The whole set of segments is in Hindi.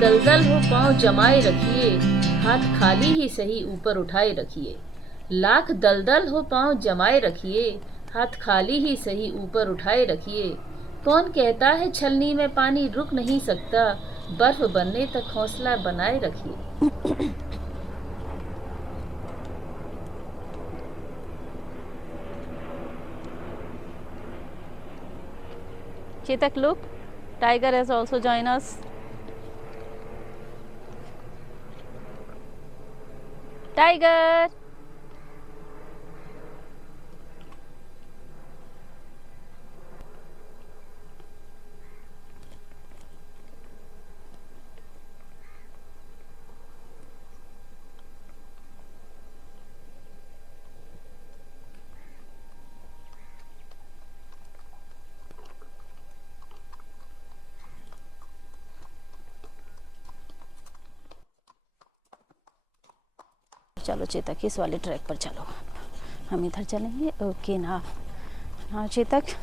दलदल हो पाँव जमाए रखिए, हाथ खाली ही सही ऊपर उठाए रखिए। लाख दलदल हो पाँव जमाए रखिए, हाथ खाली ही सही ऊपर उठाए रखिए। कौन कहता है छलनी में पानी रुक नहीं सकता, बर्फ बनने तक हौसला बनाए रखिए। Chetak, look, tiger has also joined us. Tiger! चलो चेतक, इस वाले ट्रैक पर चलो, हम इधर चलेंगे। ओके ना, हाँ चेतक,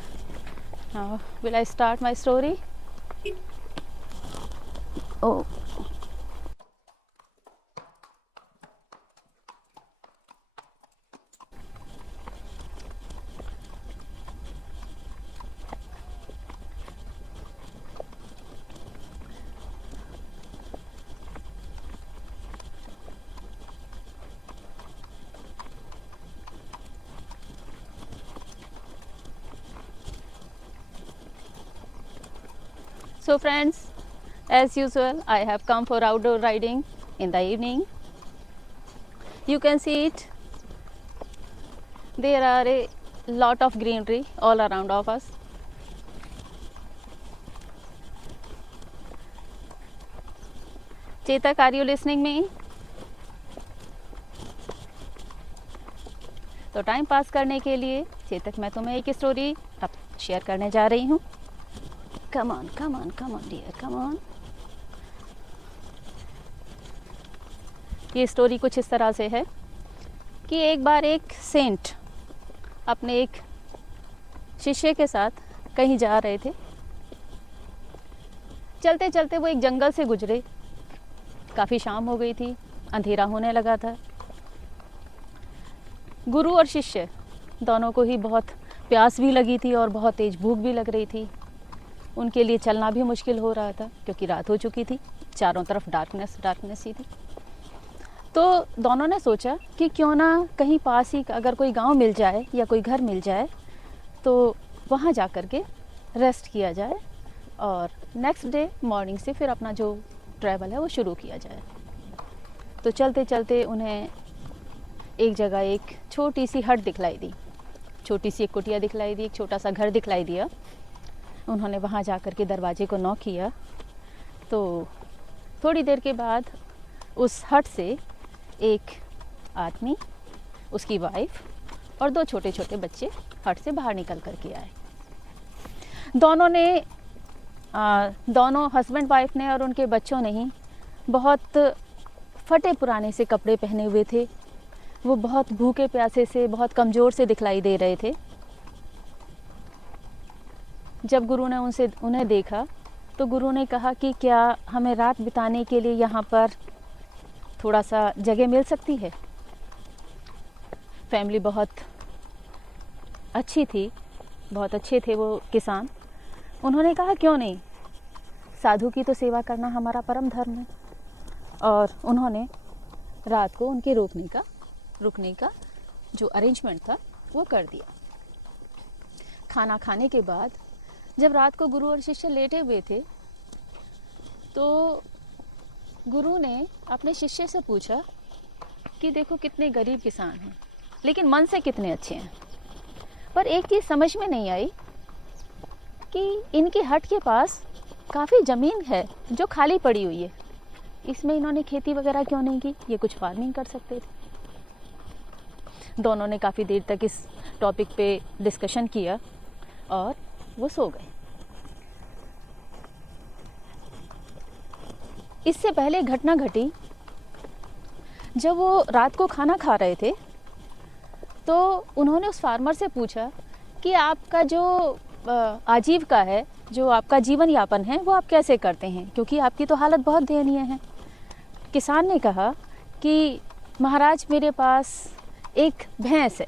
हाँ, will I start my story? Oh So friends, as usual, I have come for outdoor riding in the evening. You can see it. There are a lot of greenery all around of us. Chetak, are you listening me? तो टाइम पास करने के लिए चेतक, मैं तुम्हें एक स्टोरी अब शेयर करने जा रही हूँ। Come on come on come on dear, come on. ये स्टोरी कुछ इस तरह से है कि एक बार एक सेंट अपने एक शिष्य के साथ कहीं जा रहे थे। चलते चलते वो एक जंगल से गुजरे। काफ़ी शाम हो गई थी, अंधेरा होने लगा था। गुरु और शिष्य दोनों को ही बहुत प्यास भी लगी थी और बहुत तेज भूख भी लग रही थी। उनके लिए चलना भी मुश्किल हो रहा था क्योंकि रात हो चुकी थी, चारों तरफ डार्कनेस डार्कनेस ही थी। तो दोनों ने सोचा कि क्यों ना कहीं पास ही अगर कोई गांव मिल जाए या कोई घर मिल जाए तो वहाँ जा कर के रेस्ट किया जाए और नेक्स्ट डे मॉर्निंग से फिर अपना जो ट्रैवल है वो शुरू किया जाए। तो चलते चलते उन्हें एक जगह एक छोटी सी हट दिखलाई दी, छोटी सी एक कुटिया दिखलाई दी, एक छोटा सा घर दिखलाई दिया। उन्होंने वहाँ जा कर के दरवाजे को नॉक किया तो थोड़ी देर के बाद उस हट से एक आदमी, उसकी वाइफ और दो छोटे छोटे बच्चे हट से बाहर निकल कर के आए। दोनों हस्बैंड वाइफ ने और उनके बच्चों ने ही बहुत फटे पुराने से कपड़े पहने हुए थे। वो बहुत भूखे प्यासे से, बहुत कमज़ोर से दिखलाई दे रहे थे। जब गुरु ने उन्हें देखा तो गुरु ने कहा कि क्या हमें रात बिताने के लिए यहाँ पर थोड़ा सा जगह मिल सकती है। फैमिली बहुत अच्छी थी, बहुत अच्छे थे वो किसान। उन्होंने कहा क्यों नहीं, साधु की तो सेवा करना हमारा परम धर्म है। और उन्होंने रात को उनके रुकने का जो अरेंजमेंट था वो कर दिया। खाना खाने के बाद जब रात को गुरु और शिष्य लेटे हुए थे तो गुरु ने अपने शिष्य से पूछा कि देखो कितने गरीब किसान हैं लेकिन मन से कितने अच्छे हैं। पर एक चीज़ समझ में नहीं आई कि इनकी हट के पास काफ़ी ज़मीन है जो खाली पड़ी हुई है, इसमें इन्होंने खेती वगैरह क्यों नहीं की, ये कुछ फार्मिंग कर सकते थे। दोनों ने काफ़ी देर तक इस टॉपिक पे डिस्कशन किया और वो सो गए। इससे पहले घटना घटी, जब वो रात को खाना खा रहे थे तो उन्होंने उस फार्मर से पूछा कि आपका जो आजीविका है जो आपका जीवन यापन है वो आप कैसे करते हैं, क्योंकि आपकी तो हालत बहुत दयनीय है। किसान ने कहा कि महाराज मेरे पास एक भैंस है,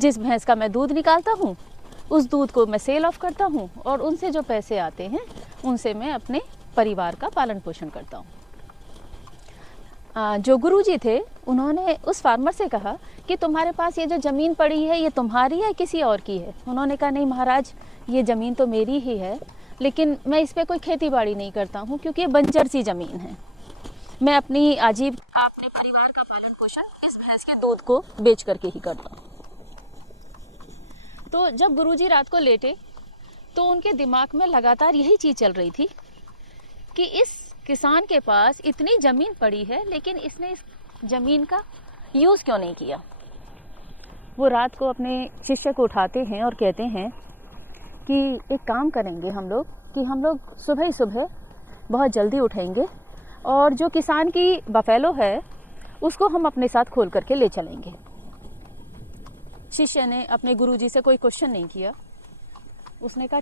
जिस भैंस का मैं दूध निकालता हूँ, उस दूध को मैं सेल ऑफ करता हूँ और उनसे जो पैसे आते हैं उनसे मैं अपने परिवार का पालन पोषण करता हूँ। जो गुरुजी थे उन्होंने उस फार्मर से कहा कि तुम्हारे पास ये जो ज़मीन पड़ी है ये तुम्हारी है किसी और की है? उन्होंने कहा नहीं महाराज, ये ज़मीन तो मेरी ही है, लेकिन मैं इस पर कोई खेती बाड़ी नहीं करता हूँ क्योंकि ये बंजर सी ज़मीन है। मैं अपनी आजीविका, अपने परिवार का पालन पोषण इस भैंस के दूध को बेच करके ही करता हूँ। तो जब गुरुजी रात को लेटे तो उनके दिमाग में लगातार यही चीज़ चल रही थी कि इस किसान के पास इतनी ज़मीन पड़ी है, लेकिन इसने इस ज़मीन का यूज़ क्यों नहीं किया। वो रात को अपने शिष्य को उठाते हैं और कहते हैं कि एक काम करेंगे हम लोग कि हम लोग सुबह ही सुबह बहुत जल्दी उठेंगे और जो किसान की बफेलो है उसको हम अपने साथ खोल करके ले चलेंगे। शिष्य ने अपने गुरुजी से कोई क्वेश्चन नहीं किया। उसने कहा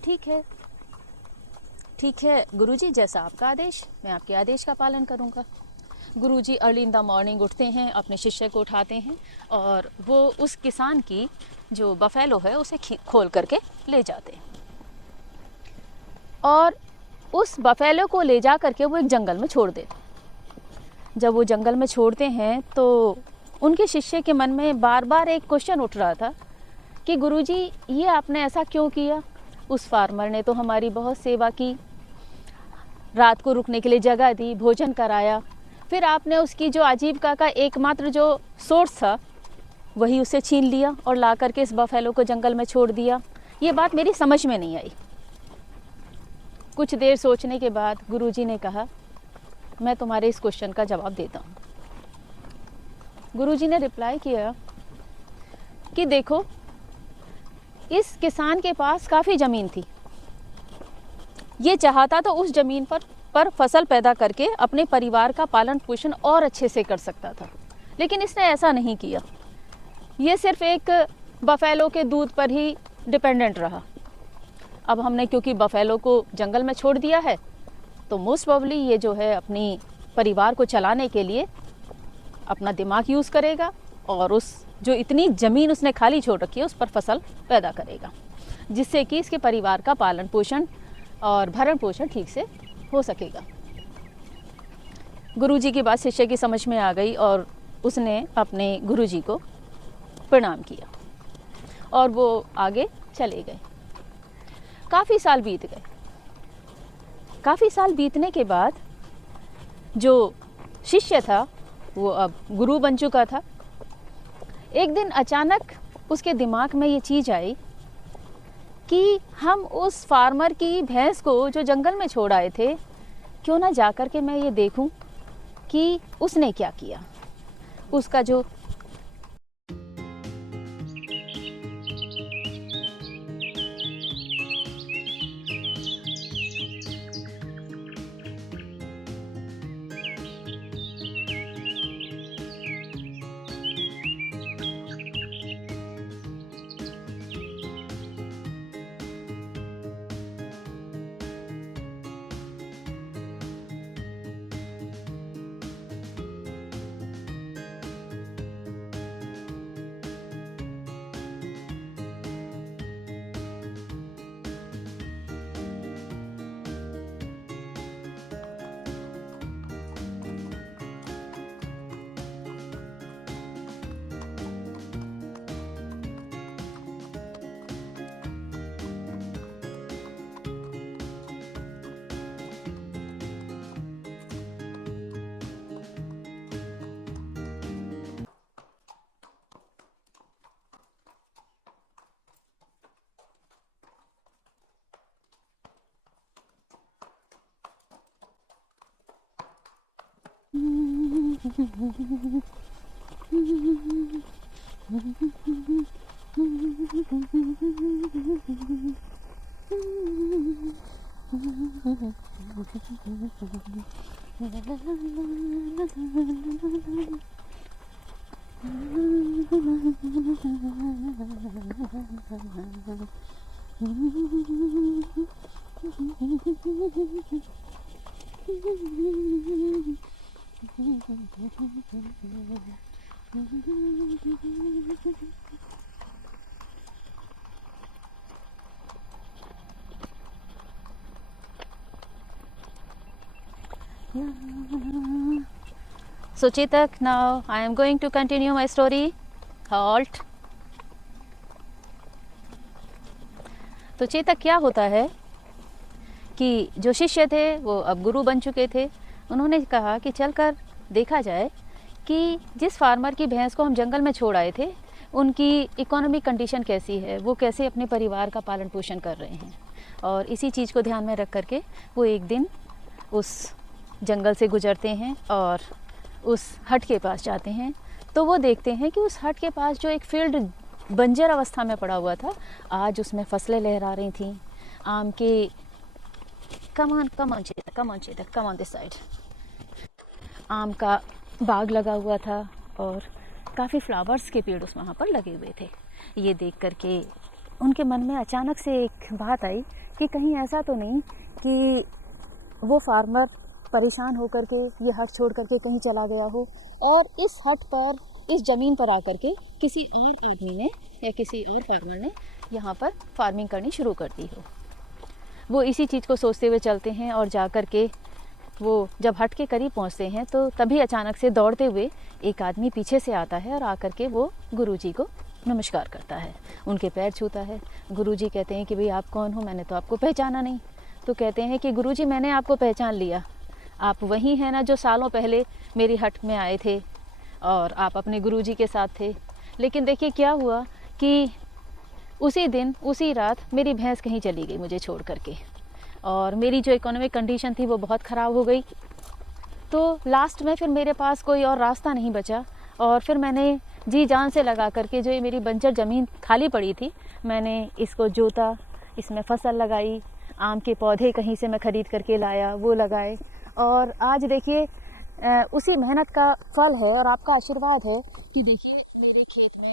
ठीक है गुरुजी, जैसा आपका आदेश, मैं आपके आदेश का पालन करूंगा। गुरुजी अर्ली इन द मॉर्निंग उठते हैं, अपने शिष्य को उठाते हैं और वो उस किसान की जो बफेलो है उसे खोल करके ले जाते हैं और उस बफेलो को ले जा करके वो एक जंगल में छोड़ देते हैं। जब वो जंगल में छोड़ते हैं तो उनके शिष्य के मन में बार बार एक क्वेश्चन उठ रहा था कि गुरुजी ये आपने ऐसा क्यों किया? उस फार्मर ने तो हमारी बहुत सेवा की, रात को रुकने के लिए जगह दी, भोजन कराया, फिर आपने उसकी जो आजीविका का एकमात्र जो सोर्स था वही उसे छीन लिया और ला करके इस बफेलो को जंगल में छोड़ दिया। ये बात मेरी समझ में नहीं आई। कुछ देर सोचने के बाद गुरुजी ने कहा मैं तुम्हारे इस क्वेश्चन का जवाब देता हूँ। गुरुजी ने रिप्लाई किया कि देखो, इस किसान के पास काफ़ी ज़मीन थी, ये चाहता तो उस ज़मीन पर फसल पैदा करके अपने परिवार का पालन पोषण और अच्छे से कर सकता था, लेकिन इसने ऐसा नहीं किया। ये सिर्फ एक बफेलो के दूध पर ही डिपेंडेंट रहा। अब हमने क्योंकि बफेलो को जंगल में छोड़ दिया है तो मोस्ट प्रोबेबली ये जो है अपनी परिवार को चलाने के लिए अपना दिमाग यूज़ करेगा और उस जो इतनी ज़मीन उसने खाली छोड़ रखी है उस पर फसल पैदा करेगा, जिससे कि इसके परिवार का पालन पोषण और भरण पोषण ठीक से हो सकेगा। गुरुजी की बात शिष्य की समझ में आ गई और उसने अपने गुरुजी को प्रणाम किया और वो आगे चले गए। काफ़ी साल बीत गए। काफ़ी साल बीतने के बाद जो शिष्य था वो अब गुरु बन चुका था। एक दिन अचानक उसके दिमाग में ये चीज़ आई कि हम उस फार्मर की भैंस को जो जंगल में छोड़ आए थे, क्यों ना जा कर के मैं ये देखूं कि उसने क्या किया। उसका जो So Chetak, now I am going to continue my story. Halt. तो चेतक क्या होता है कि जो शिष्य थे वो अब गुरु बन चुके थे। उन्होंने कहा कि चलकर देखा जाए कि जिस फार्मर की भैंस को हम जंगल में छोड़ आए थे उनकी इकोनॉमिक कंडीशन कैसी है, वो कैसे अपने परिवार का पालन पोषण कर रहे हैं। और इसी चीज़ को ध्यान में रख करके वो एक दिन उस जंगल से गुजरते हैं और उस हट के पास जाते हैं। तो वो देखते हैं कि उस हट के पास जो एक फील्ड बंजर अवस्था में पड़ा हुआ था, आज उसमें फसलें लहरा रही थीं। आम के कम on Chetak come on this side. आम का बाग लगा हुआ था और काफ़ी फ्लावर्स के पेड़ उस वहाँ पर लगे हुए थे। ये देख करके उनके मन में अचानक से एक बात आई कि कहीं ऐसा तो नहीं कि वो फार्मर परेशान होकर के ये हट छोड़ करके कहीं चला गया हो और इस हट पर, इस ज़मीन पर आकर के किसी और आदमी ने या किसी और फार्मर ने यहाँ पर फार्मिंग करनी शुरू कर दी हो। वो इसी चीज़ को सोचते हुए चलते हैं और जा कर के वो जब हट के करीब पहुँचते हैं तो तभी अचानक से दौड़ते हुए एक आदमी पीछे से आता है और आकर के वो गुरुजी को नमस्कार करता है, उनके पैर छूता है। गुरुजी कहते हैं कि भाई आप कौन हो, मैंने तो आपको पहचाना नहीं। तो कहते हैं कि गुरुजी मैंने आपको पहचान लिया, आप वही हैं ना जो सालों पहले मेरी हट में आए थे और आप अपने गुरुजी के साथ थे। लेकिन देखिए क्या हुआ कि उसी दिन उसी रात मेरी भैंस कहीं चली गई मुझे छोड़ करके और मेरी जो इकोनॉमिक कंडीशन थी वो बहुत ख़राब हो गई। तो लास्ट में फिर मेरे पास कोई और रास्ता नहीं बचा और फिर मैंने जी जान से लगा करके जो ये मेरी बंजर ज़मीन खाली पड़ी थी मैंने इसको जोता, इसमें फसल लगाई, आम के पौधे कहीं से मैं ख़रीद करके लाया वो लगाए और आज देखिए उसी मेहनत का फल है और आपका आशीर्वाद है कि देखिए मेरे खेत में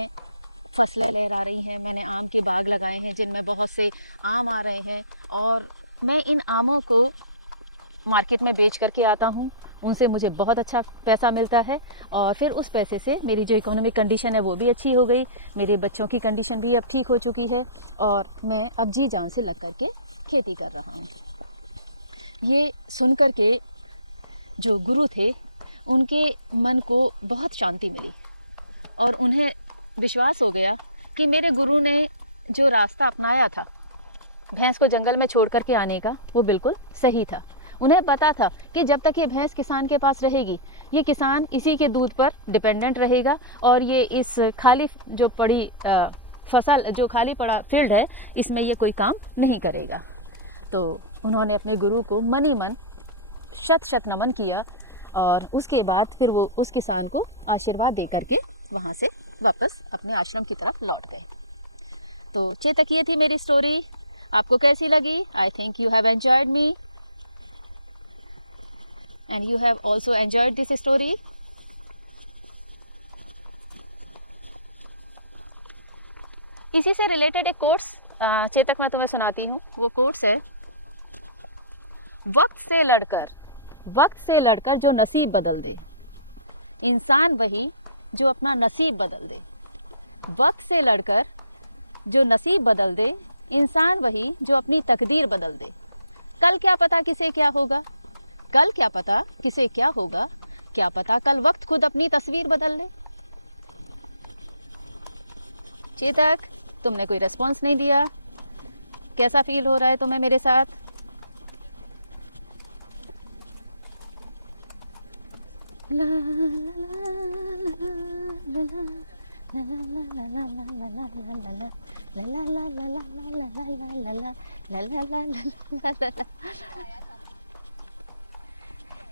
फसलें लहरा रही हैं। मैंने आम के बाग लगाए हैं जिनमें बहुत से आम आ रहे हैं और मैं इन आमों को मार्केट में बेच करके आता हूँ, उनसे मुझे बहुत अच्छा पैसा मिलता है और फिर उस पैसे से मेरी जो इकोनॉमिक कंडीशन है वो भी अच्छी हो गई, मेरे बच्चों की कंडीशन भी अब ठीक हो चुकी है और मैं अब जी जान से लग करके खेती कर रहा हूँ। ये सुन करके जो गुरु थे उनके मन को बहुत शांति मिली और उन्हें विश्वास हो गया कि मेरे गुरु ने जो रास्ता अपनाया था भैंस को जंगल में छोड़ करके आने का वो बिल्कुल सही था। उन्हें पता था कि जब तक ये भैंस किसान के पास रहेगी ये किसान इसी के दूध पर डिपेंडेंट रहेगा और ये इस खाली जो पड़ी फसल, जो खाली पड़ा फील्ड है, इसमें ये कोई काम नहीं करेगा। तो उन्होंने अपने गुरु को मन ही मन शत नमन किया और उसके बाद फिर वो उस किसान को आशीर्वाद दे करके वहाँ से वापस अपने आश्रम की तरफ लौट गए। तो चेतक ये थी मेरी स्टोरी, आपको कैसी लगी? I think you have enjoyed me and you have also enjoyed this story. इसी से रिलेटेड एक कोट्स चेतक मैं तुम्हें सुनाती हूँ। वो कोट्स है, वक्त से लड़कर जो नसीब बदल दे, इंसान वही जो अपना नसीब बदल दे। वक्त से लड़कर जो नसीब बदल दे, इंसान वही जो अपनी तकदीर बदल दे। कल क्या पता किसे क्या होगा, कल क्या पता किसे क्या होगा, क्या पता कल वक्त खुद अपनी तस्वीर बदल ले। चेतक, तुमने कोई रेस्पॉन्स नहीं दिया, कैसा फील हो रहा है तुम्हें मेरे साथ?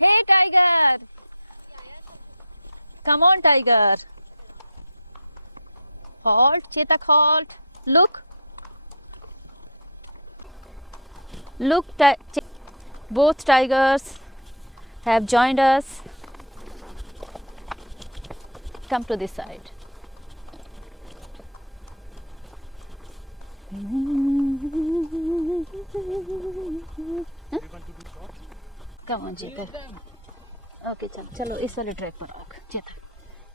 Hey tiger, come on tiger, halt Chetak, halt, look both tigers have joined us. Come to this side. Come on Chetak. Okay चलो चलो इस वाले ट्रैक पर आओ चेतक,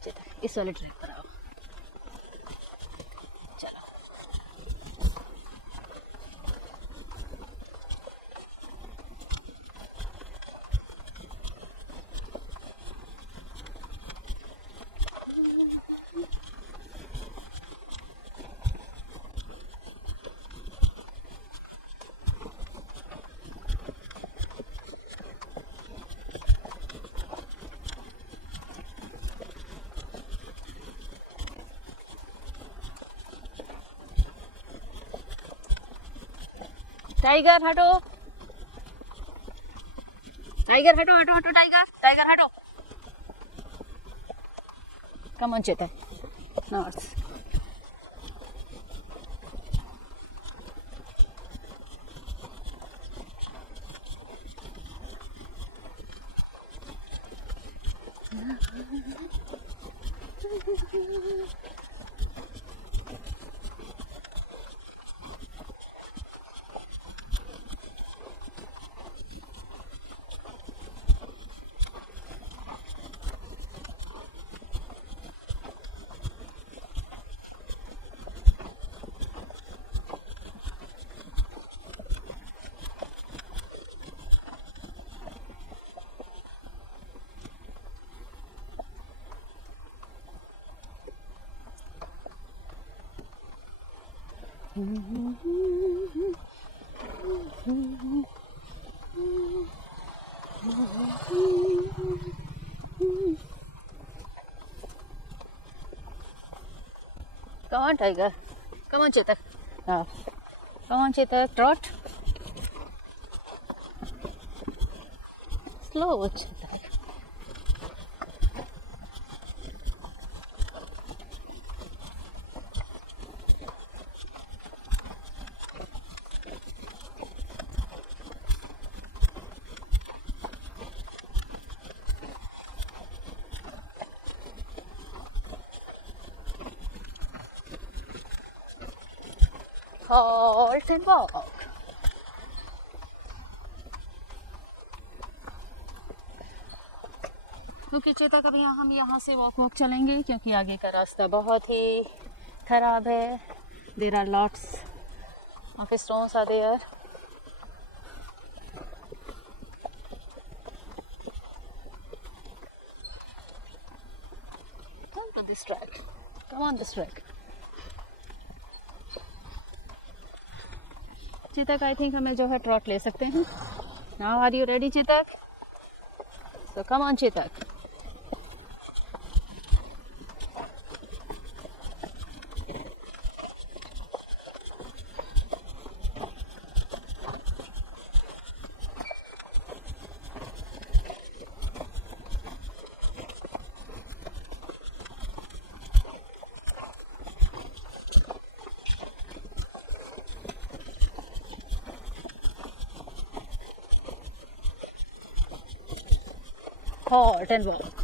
चेतक इस वाले ट्रैक पर आओ। चलो टाइगर हटो, टाइगर हटो हटो हटो, टाइगर टाइगर हटो। कम on Chetak north. Come on, tiger. Come on, Chetak. Come on, Chetak. Trot. Slow, Chetak. Halt and walk. क्योंकि चेतक अभी हम यहाँ से वॉक चलेंगे क्योंकि आगे का रास्ता बहुत ही खराब है. There are lots of stones are there. Come to this track. Come on this track. Chetak I think हमें जो है ट्रॉट ले सकते हैं. Now are you ready Chetak? So come on Chetak. Halt and walk.